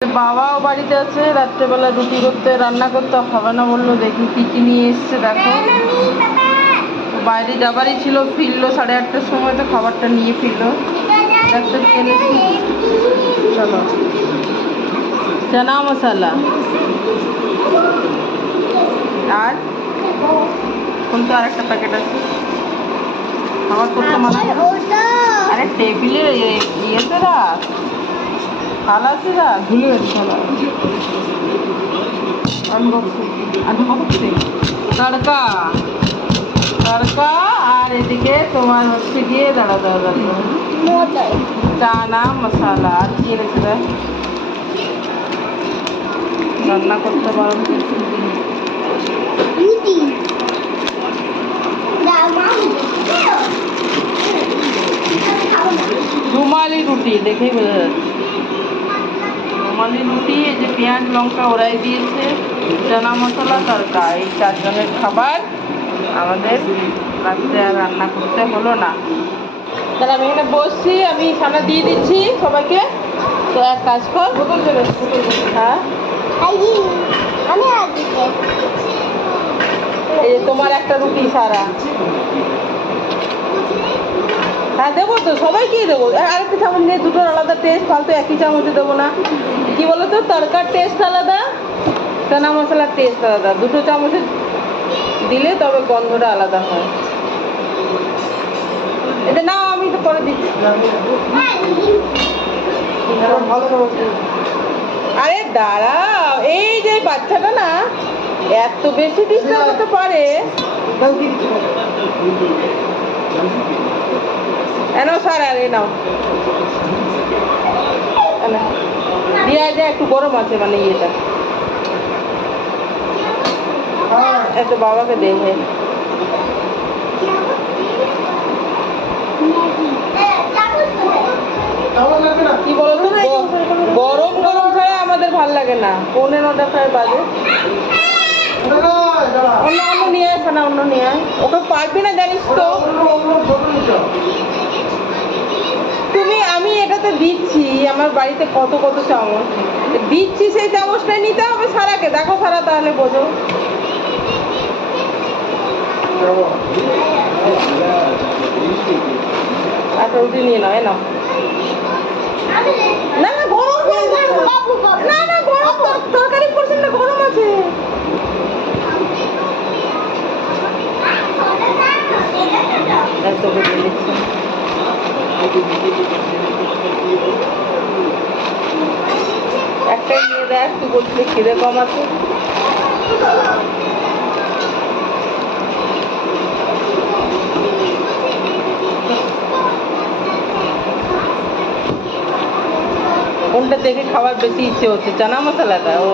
বাবাও বাড়িতে আছে, রাত্রেবেলা রুটি করতে রান্না করতে হবে না বললো। দেখি কী কী নিয়ে এসছে দেখো। বাইরে যাবারই ছিল, ফিরলো 8:30টার সময়, তো খাবারটা নিয়ে ফিরলো। একটা এনেছি, চলো চানা মশলা আর কোন তো আরেকটা প্যাকেট আছে খাবার করতে মানা। আরে টেবিলে ইয়েতে রাখ, থালা আছে রাখ, ভুলে গেছি থালা। তড়কা তড়কা আর এদিকে তোমার হচ্ছে গিয়ে দাঁড়া চানা মশলা। আর কি এনেছে দেখ, রান্না করতে পারো। রুমালি রুটি দেখেই বোঝা যাচ্ছে, রুমালি রুটি। এই যে পেঁয়াজ লঙ্কা ওরাই দিয়েছে, চানা মশলা তড়কা, এই 4 জনের খাবার। আমাদের রাত্রে আর রান্না করতে হলো না। তাহলে আমি এখানে বসছি, আমি খানা দিয়ে দিচ্ছি সবাইকে। তো এক কাজ কর, হ্যাঁ এই যে তোমার একটা রুটি সারা। হ্যাঁ দেবো তো, সবাইকেই দেবো। আরেকটা চামচ নিয়ে, দুটোর আলাদা টেস্ট, ফালতু একই চামচে দেবো না। কি বলো তো, তড়কার টেস্ট আলাদা, চানা মশলার টেস্ট আলাদা। দুটো চামচে দিলে তবে গন্ধটা আলাদা হয়। এটা না, আমি তো পরে দিচ্ছি। আরে দাঁড়াও, এই যে বাচ্চাটা না এত বেশি ডিস্টার্ব করতে পারে। এনো স্যার, আর এ নাও দিয়া যায়, একটু গরম আছে মানে ইয়েটা। একটু বাবাকে দেখে কি বলতো, গরম গরম খায় আমাদের ভাল লাগে না। 9:45 বাজে। অন্য অন্য নিয়ে আসে না, অন্য নিয়ে আয়। ওকে পারবি না জানিস তো তুমি। আমি এটাতে দিচ্ছি, আমার বাড়িতে কত কত চামচ দিচ্ছি, সেই চামচটাই নিতে হবে সারাকে। দেখো সারা, তাহলে বোঝো। আচ্ছা রুটি নিয়ে নাও, এ নাও। না না গরম, না না গরম, তরকারি করছেন না, গরম আছে। একটাই নিয়ে দেখ, তুই বলছিস খিদে কম আছে। কোনটা দেখে খাবার বেশি ইচ্ছে হচ্ছে, চানা মশলাটা? ও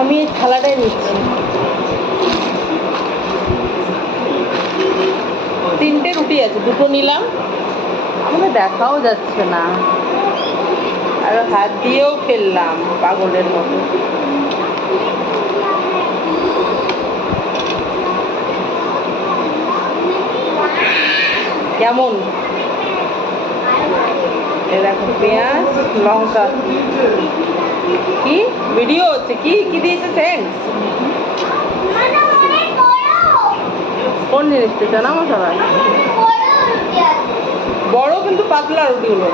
আমি এই থালাটাই নিচ্ছি। 3টে রুটি আছে, 2টো নিলাম। আমাকে দেখাও যাচ্ছে না, আর হাত দিয়েও ফেললাম পাগলের মতো। কেমন এরকম পেঁয়াজ লঙ্কা? কি ভিডিও হচ্ছে? কি কি দিয়েছে সেন্স? কোন জিনিসটা? চানা মশলা বড়, কিন্তু পাতলা রুটিগুলো।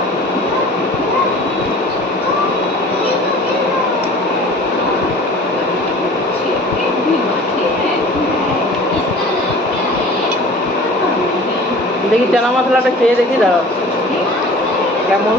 দেখি চানা মশলাটা খেয়ে দেখি, দাঁড়াও কেমন।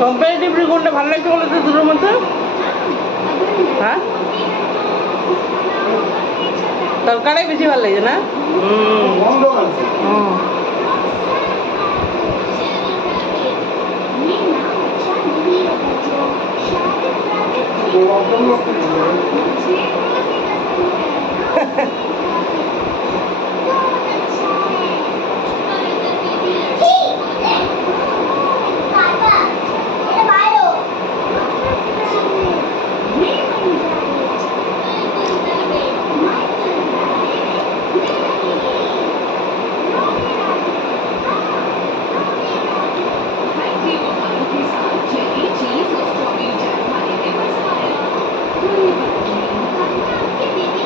কম্পারেটিভলি কোনটা ভালো লাগছে বলো তো দুটোর মধ্যে? হ্যাঁ, তরকারিটাই বেশি ভালো লাগছে না?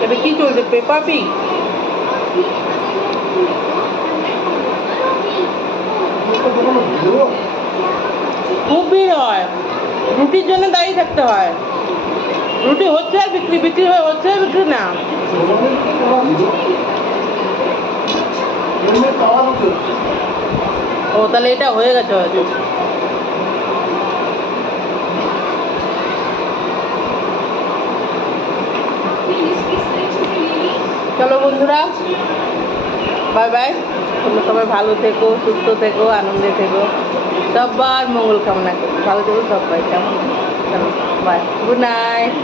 এটা কি চলছে? পেপা পিগ? খুব ভিড় হয়, রুটির জন্য দাঁড়িয়ে থাকতে হয়। রুটি হচ্ছে আর বিক্রি, বিক্রি হয়ে হচ্ছে বিক্রি না। ও তাহলে এটা হয়ে গেছে হয়তো। চলো বন্ধুরা, বাই বাই। তোমরা সবাই ভালো থেকো, সুস্থ থেকো, আনন্দে থেকো, সবার মঙ্গল কামনা করো। ভালো থেকো সবাই, কেমন? চলো বাই, গুড নাইট।